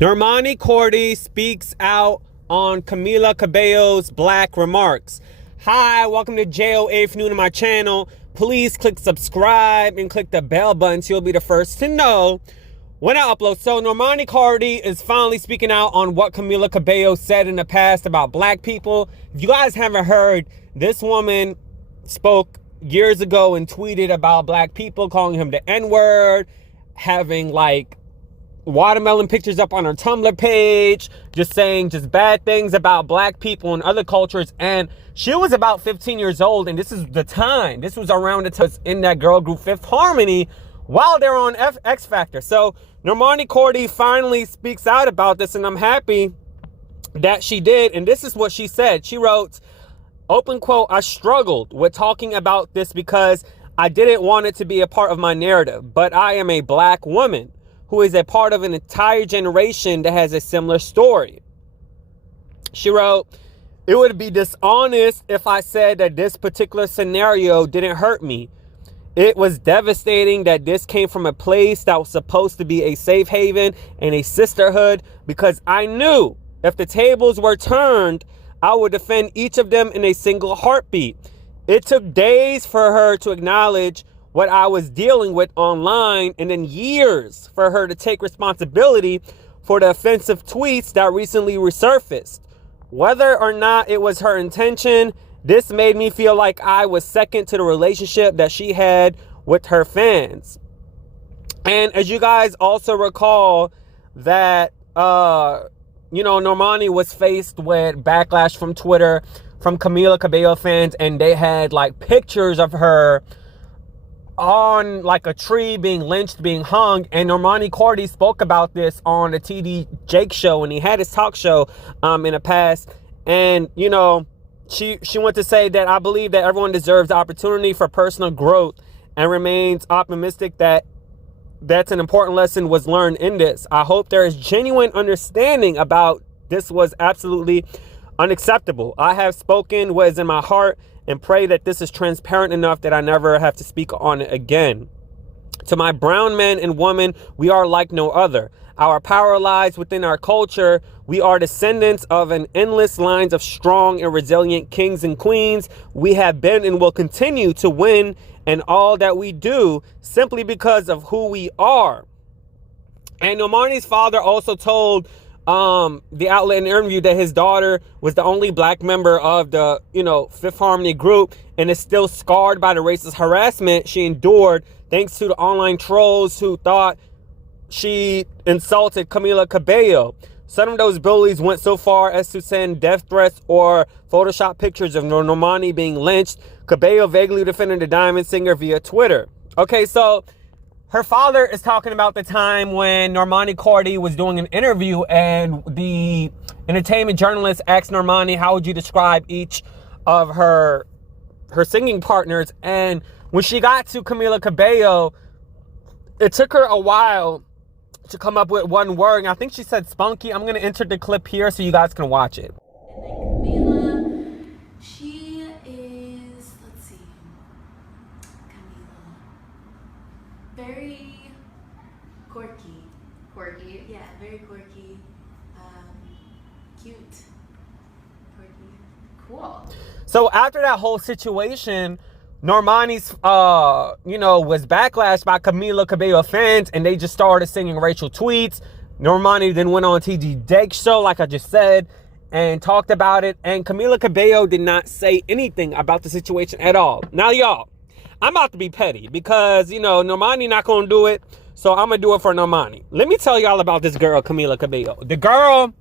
Normani Kordei speaks out on Camilla Cabello's black remarks. Hi, welcome to JOA. If you're new to my channel, please click subscribe and click the bell button so you'll be the first to know when I upload. So Normani Kordei is finally speaking out on what Camilla Cabello said in the past about black people. If you guys haven't heard, this woman spoke years ago and tweeted about black people, calling him the N-word, having like watermelon pictures up on her Tumblr page, just saying just bad things about black people and other cultures. And she was about 15 years old, and this is the time. This was around the time in that girl group Fifth Harmony while they're on X Factor. So Normani Kordei finally speaks out about this, and I'm happy that she did. And this is what she said. She wrote, open quote, "I struggled with talking about this because I didn't want it to be a part of my narrative, but I am a black woman who is a part of an entire generation that has a similar story." She wrote, "It would be dishonest if I said that this particular scenario didn't hurt me. It was devastating that this came from a place that was supposed to be a safe haven and a sisterhood, because I knew if the tables were turned, I would defend each of them in a single heartbeat. It took days for her to acknowledge what I was dealing with online, and then years for her to take responsibility for the offensive tweets that recently resurfaced. Whether or not it was her intention, this made me feel like I was second to the relationship that she had with her fans." And as you guys also recall that, Normani was faced with backlash from Twitter, from Camilla Cabello fans, and they had like pictures of her on like a tree being lynched, being hung. And Normani Kordei spoke about this on the TD Jake show, and he had his talk show in the past. And she went to say that, "I believe that everyone deserves the opportunity for personal growth and remains optimistic that that's an important lesson was learned in this. I hope there is genuine understanding about this was absolutely unacceptable. I have spoken what is in my heart and pray that this is transparent enough that I never have to speak on it again. To my brown men and women, we are like no other. Our power lies within our culture. We are descendants of an endless lines of strong and resilient kings and queens. We have been and will continue to win in all that we do simply because of who we are." And Normani's father also told the outlet in an interview that his daughter was the only black member of the, Fifth Harmony group, and is still scarred by the racist harassment she endured thanks to the online trolls who thought she insulted Camilla Cabello. Some of those bullies went so far as to send death threats or Photoshop pictures of Normani being lynched. Cabello vaguely defended the Diamond singer via Twitter. Okay, so her father is talking about the time when Normani Kordei was doing an interview, and the entertainment journalist asked Normani, how would you describe each of her singing partners? And when she got to Camilla Cabello, it took her a while to come up with one word. And I think she said spunky. I'm going to enter the clip here so you guys can watch it. Camilla, she is, let's see, Camilla, very quirky. Quirky? Yeah, very quirky, cute, quirky, cool. So after that whole situation, Normani's, was backlashed by Camilla Cabello fans, and they just started singing racial tweets. Normani then went on TD Jake show, like I just said, and talked about it. And Camilla Cabello did not say anything about the situation at all. Now, y'all, I'm about to be petty because, Normani not going to do it. So I'm going to do it for Normani. Let me tell y'all about this girl, Camilla Cabello. The girl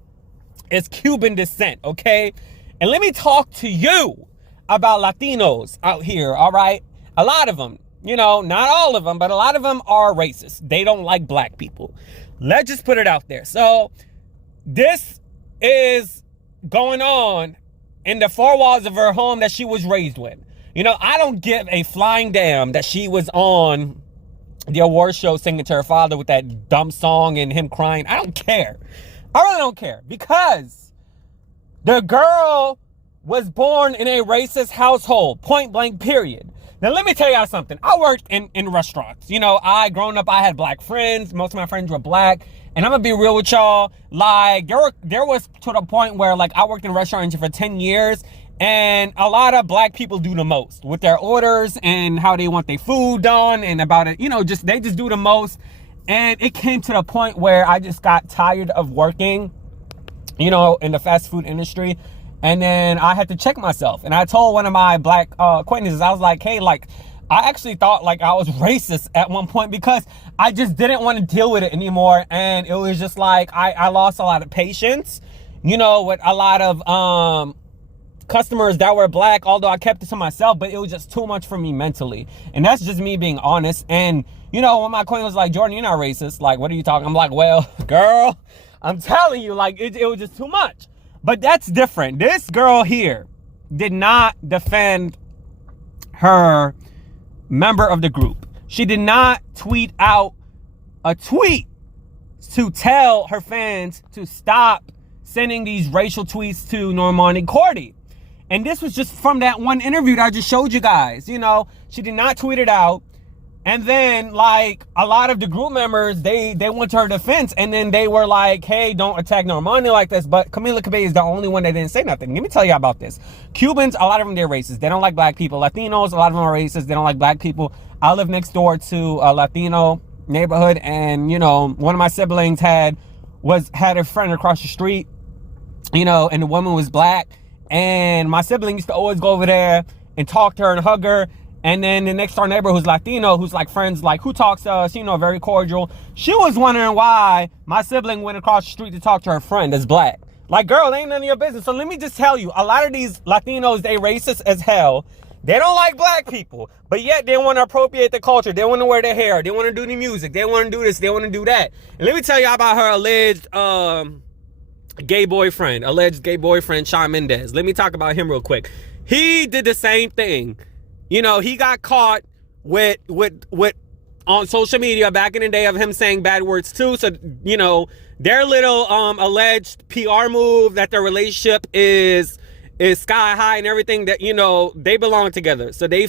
is Cuban descent, okay? And let me talk to you about Latinos out here, all right? A lot of them, not all of them, but a lot of them are racist. They don't like black people. Let's just put it out there. So this is going on in the four walls of her home that she was raised with. I don't give a flying damn that she was on the award show singing to her father with that dumb song and him crying. I don't care. I really don't care, because the girl was born in a racist household, point blank, period. Now, let me tell y'all something. I worked in restaurants. You know, growing up, I had black friends. Most of my friends were black. And I'm going to be real with y'all. Like, there was to the point where, like, I worked in restaurants for 10 years. And a lot of black people do the most with their orders and how they want their food done and about it. You know, they just do the most. And it came to the point where I just got tired of working, you know, in the fast food industry. And then I had to check myself. And I told one of my black acquaintances, I was like, hey, like, I actually thought like I was racist at one point because I just didn't want to deal with it anymore. And it was just like, I lost a lot of patience, you know, with a lot of customers that were black, although I kept it to myself, but it was just too much for me mentally. And that's just me being honest. And, you know, when my acquaintance was like, Jordan, you're not racist. Like, what are you talking? I'm like, well, girl, I'm telling you, like, it was just too much. But that's different. This girl here did not defend her member of the group. She did not tweet out a tweet to tell her fans to stop sending these racial tweets to Normani Kordei. And this was just from that one interview that I just showed you guys. You know, she did not tweet it out. And then, like, a lot of the group members, they went to her defense. And then they were like, hey, don't attack Normani like this. But Camilla Cabello is the only one that didn't say nothing. Let me tell you about this. Cubans, a lot of them, they're racist. They don't like black people. Latinos, a lot of them are racist. They don't like black people. I live next door to a Latino neighborhood. And, you know, one of my siblings had a friend across the street, you know, and the woman was black. And my sibling used to always go over there and talk to her and hug her. And then the next door neighbor who's Latino, who's like friends, like who talks to us, you know, very cordial. She was wondering why my sibling went across the street to talk to her friend that's black. Like, girl, ain't none of your business. So let me just tell you, a lot of these Latinos, they racist as hell. They don't like black people, but yet they want to appropriate the culture. They want to wear their hair. They want to do the music. They want to do this. They want to do that. And let me tell you about her alleged gay boyfriend, Shawn Mendes. Let me talk about him real quick. He did the same thing. You know, he got caught with on social media back in the day of him saying bad words too. So, you know, their little alleged PR move that their relationship is sky high and everything, that, you know, they belong together. So they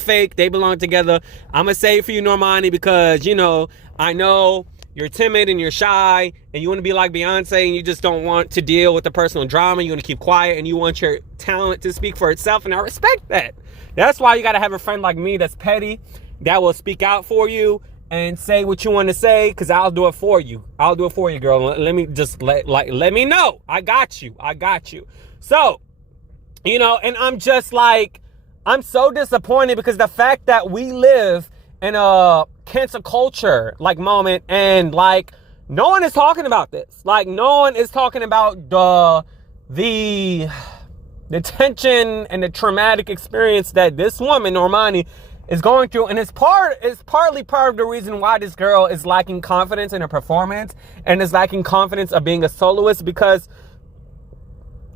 belong together. I'm gonna say it for you, Normani, because, you know, I know you're timid and you're shy and you want to be like Beyonce and you just don't want to deal with the personal drama. You want to keep quiet and you want your talent to speak for itself. And I respect that. That's why you got to have a friend like me that's petty, that will speak out for you and say what you want to say, because I'll do it for you. I'll do it for you, girl. Let me just let me know. I got you. So, you know, and I'm just like, I'm so disappointed because the fact that we live in a cancel culture like moment, and like no one is talking about this. Like no one is talking about the tension and the traumatic experience that this woman, Normani, is going through. And it's partly part of the reason why this girl is lacking confidence in her performance and is lacking confidence of being a soloist, because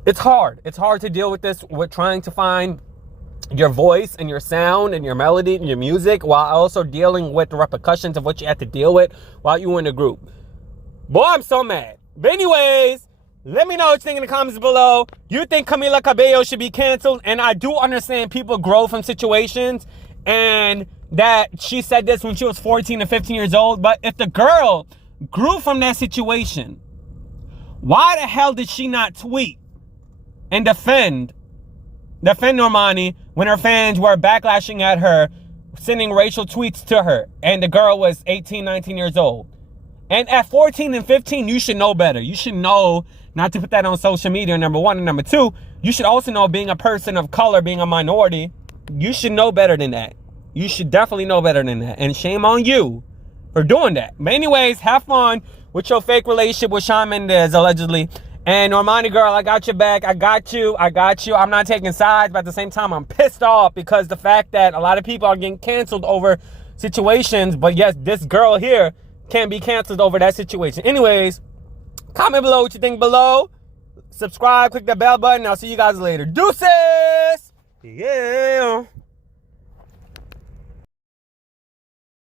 it's hard. It's hard to deal with this, with trying to find your voice and your sound and your melody and your music while also dealing with the repercussions of what you had to deal with while you were in the group. Boy, I'm so mad. But anyways, let me know what you think in the comments below. You think Camilla Cabello should be canceled? And I do understand people grow from situations, and that she said this when she was 14 or 15 years old. But if the girl grew from that situation, why the hell did she not tweet and defend Normani when her fans were backlashing at her, sending racial tweets to her, and the girl was 18, 19 years old? And at 14 and 15, you should know better. You should know not to put that on social media, number one. And number two, you should also know, being a person of color, being a minority, you should know better than that. You should definitely know better than that. And shame on you for doing that. But anyways, have fun with your fake relationship with Shawn Mendes, allegedly. And Normani, girl, I got your back. I got you. I'm not taking sides, but at the same time, I'm pissed off because the fact that a lot of people are getting canceled over situations, but yes, this girl here can't be canceled over that situation. Anyways, comment below what you think below. Subscribe, click the bell button. I'll see you guys later. Deuces! Yeah.